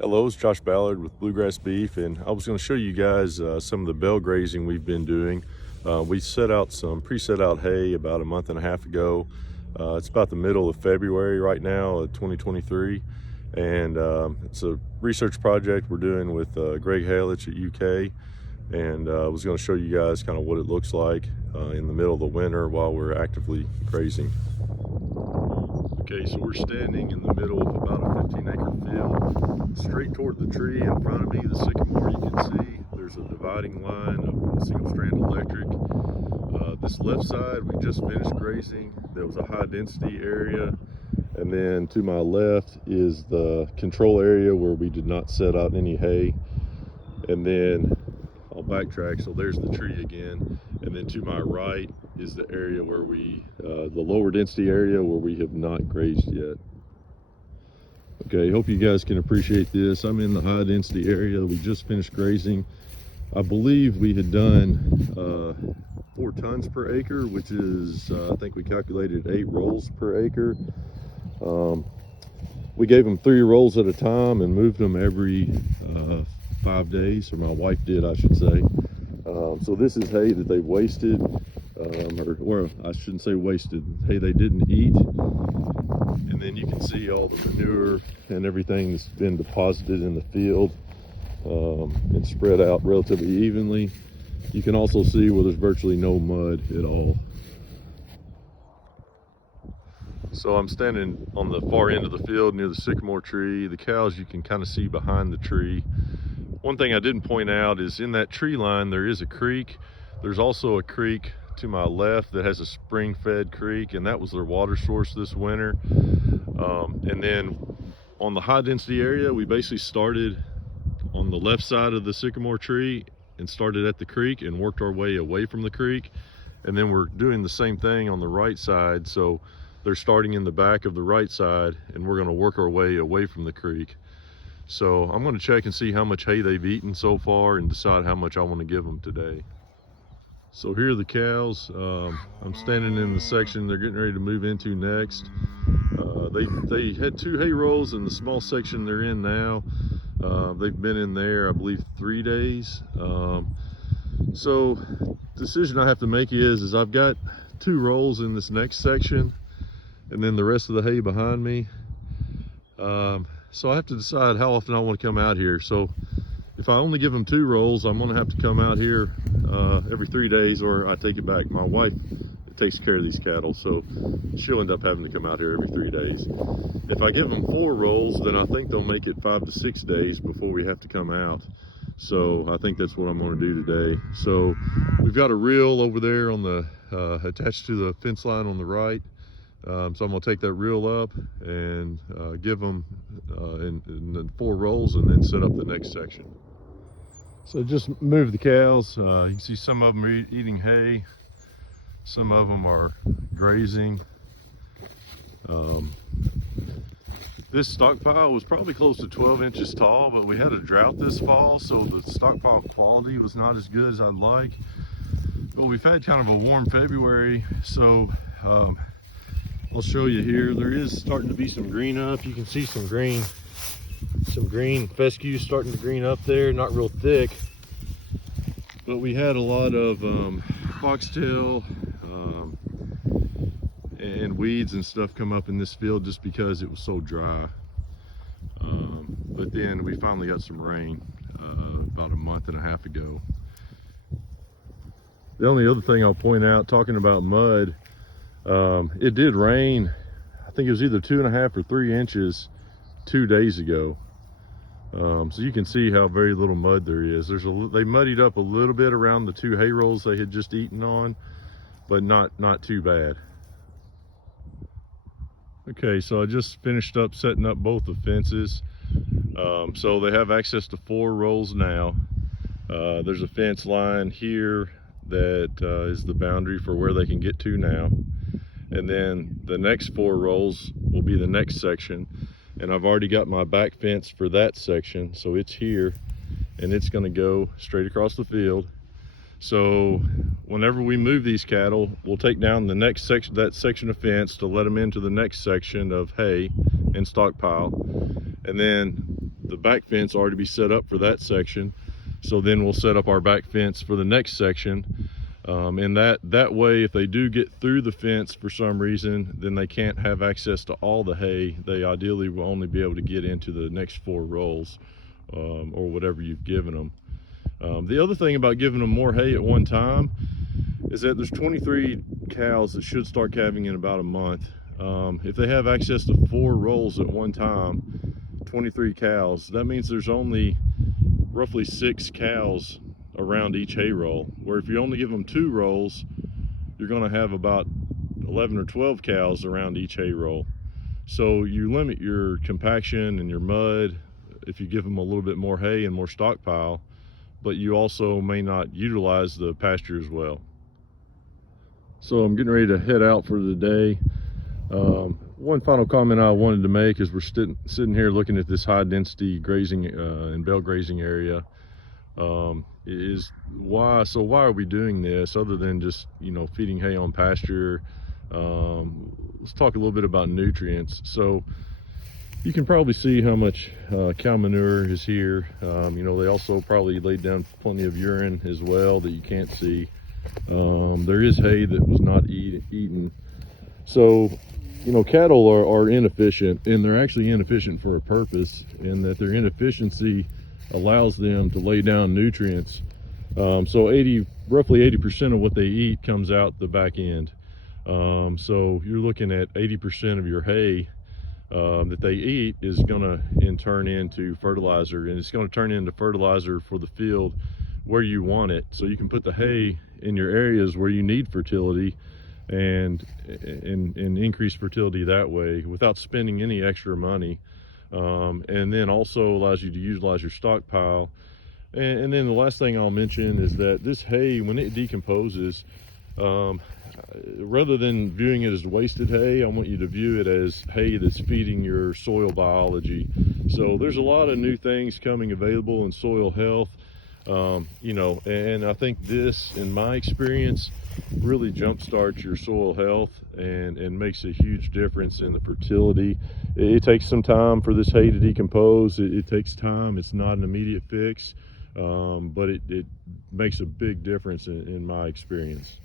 Hello, it's Josh Ballard with Bluegrass Beef, and I was going to show you guys some of the bale grazing we've been doing. We set out some pre-set out hay about a month and a half ago. It's about the middle of February right now, 2023, and it's a research project we're doing with Greg Halich at UK, and I was going to show you guys kind of what it looks like in the middle of the winter while we're actively grazing. Okay, so we're standing in the middle of about a 15-acre field, straight toward the tree in front of me, the sycamore. You can see there's a dividing line of single-strand electric. This left side, we just finished grazing. There was a high-density area, and then to my left is the control area where we did not set out any hay. And then I'll backtrack, so there's the tree again, and then to my right is the area where the lower density area where we have not grazed yet. Okay, hope you guys can appreciate this. I'm in the high density area. We just finished grazing. I believe we had done 4 tons per acre, which is, I think we calculated 8 rolls per acre. We gave them 3 rolls at a time and moved them every 5 days, or my wife did, I should say. So this is hay that they've wasted, or I shouldn't say wasted, hay they didn't eat. And then you can see all the manure and everything that's been deposited in the field and spread out relatively evenly. You can also see where there's virtually no mud at all. So I'm standing on the far end of the field near the sycamore tree. The cows you can kind of see behind the tree. One thing I didn't point out is in that tree line there is a creek. There's also a creek to my left that has a spring-fed creek, and that was their water source this winter. And then on the high-density area, we basically started on the left side of the sycamore tree and started at the creek and worked our way away from the creek. And then we're doing the same thing on the right side. So they're starting in the back of the right side, and we're going to work our way away from the creek. So I'm going to check and see how much hay they've eaten so far and decide how much I want to give them today. So here are the cows. I'm standing in the section they're getting ready to move into next. They had 2 hay rolls in the small section they're in now. They've been in there, I believe, 3 days. So the decision I have to make is I've got 2 rolls in this next section, and then the rest of the hay behind me. So I have to decide how often I want to come out here. So if I only give them 2 rolls, I'm going to have to come out here every 3 days, or I take it back. My wife takes care of these cattle, so she'll end up having to come out here every 3 days. If I give them 4 rolls, then I think they'll make it 5 to 6 days before we have to come out. So I think that's what I'm going to do today. So we've got a reel over there on the attached to the fence line on the right. So I'm going to take that reel up and give them in 4 rolls and then set up the next section. So just move the cows. You can see some of them are eating hay. Some of them are grazing. This stockpile was probably close to 12 inches tall, but we had a drought this fall, so the stockpile quality was not as good as I'd like. But we've had kind of a warm February, so I'll show you here. There is starting to be some green up. You can see some green fescue starting to green up there, not real thick. But we had a lot of foxtail and weeds and stuff come up in this field just because it was so dry. But then we finally got some rain about a month and a half ago. The only other thing I'll point out, talking about mud, it did rain. I think it was either 2.5 or 3 inches 2 days ago. So you can see how very little mud there is. They muddied up a little bit around the 2 hay rolls they had just eaten on, but not too bad. Okay, so I just finished up setting up both the fences. So they have access to 4 rolls now. There's a fence line here that is the boundary for where they can get to now. And then the next 4 rolls will be the next section. And I've already got my back fence for that section, so it's here, and it's going to go straight across the field. So whenever we move these cattle, we'll take down the next section, that section of fence, to let them into the next section of hay and stockpile. And then the back fence already be set up for that section. So then we'll set up our back fence for the next section. And that way, if they do get through the fence for some reason, then they can't have access to all the hay. They ideally will only be able to get into the next 4 rolls, or whatever you've given them. The other thing about giving them more hay at one time is that there's 23 cows that should start calving in about a month. If they have access to 4 rolls at one time, 23 cows, that means there's only roughly 6 cows around each hay roll, where if you only give them 2 rolls, you're going to have about 11 or 12 cows around each hay roll. So you limit your compaction and your mud if you give them a little bit more hay and more stockpile, but you also may not utilize the pasture as well. So I'm getting ready to head out for the day. One final comment I wanted to make is we're sitting here looking at this high density grazing and bale grazing area. Is why are we doing this other than just, you know, feeding hay on pasture? Let's talk a little bit about nutrients. So you can probably see how much cow manure is here. You know, they also probably laid down plenty of urine as well that you can't see. There is hay that was not eaten. So, you know, cattle are inefficient, and they're actually inefficient for a purpose, in that their inefficiency allows them to lay down nutrients. So roughly 80% of what they eat comes out the back end. So you're looking at 80% of your hay that they eat is going to turn into fertilizer, and it's going to turn into fertilizer for the field where you want it. So you can put the hay in your areas where you need fertility and increase fertility that way without spending any extra money. And then also allows you to utilize your stockpile. And then the last thing I'll mention is that this hay, when it decomposes, rather than viewing it as wasted hay, I want you to view it as hay that's feeding your soil biology. So there's a lot of new things coming available in soil health, you know, and I think this, in my experience, really jumpstarts your soil health and makes a huge difference in the fertility. It takes some time for this hay to decompose. It takes time. It's not an immediate fix, but it makes a big difference in my experience.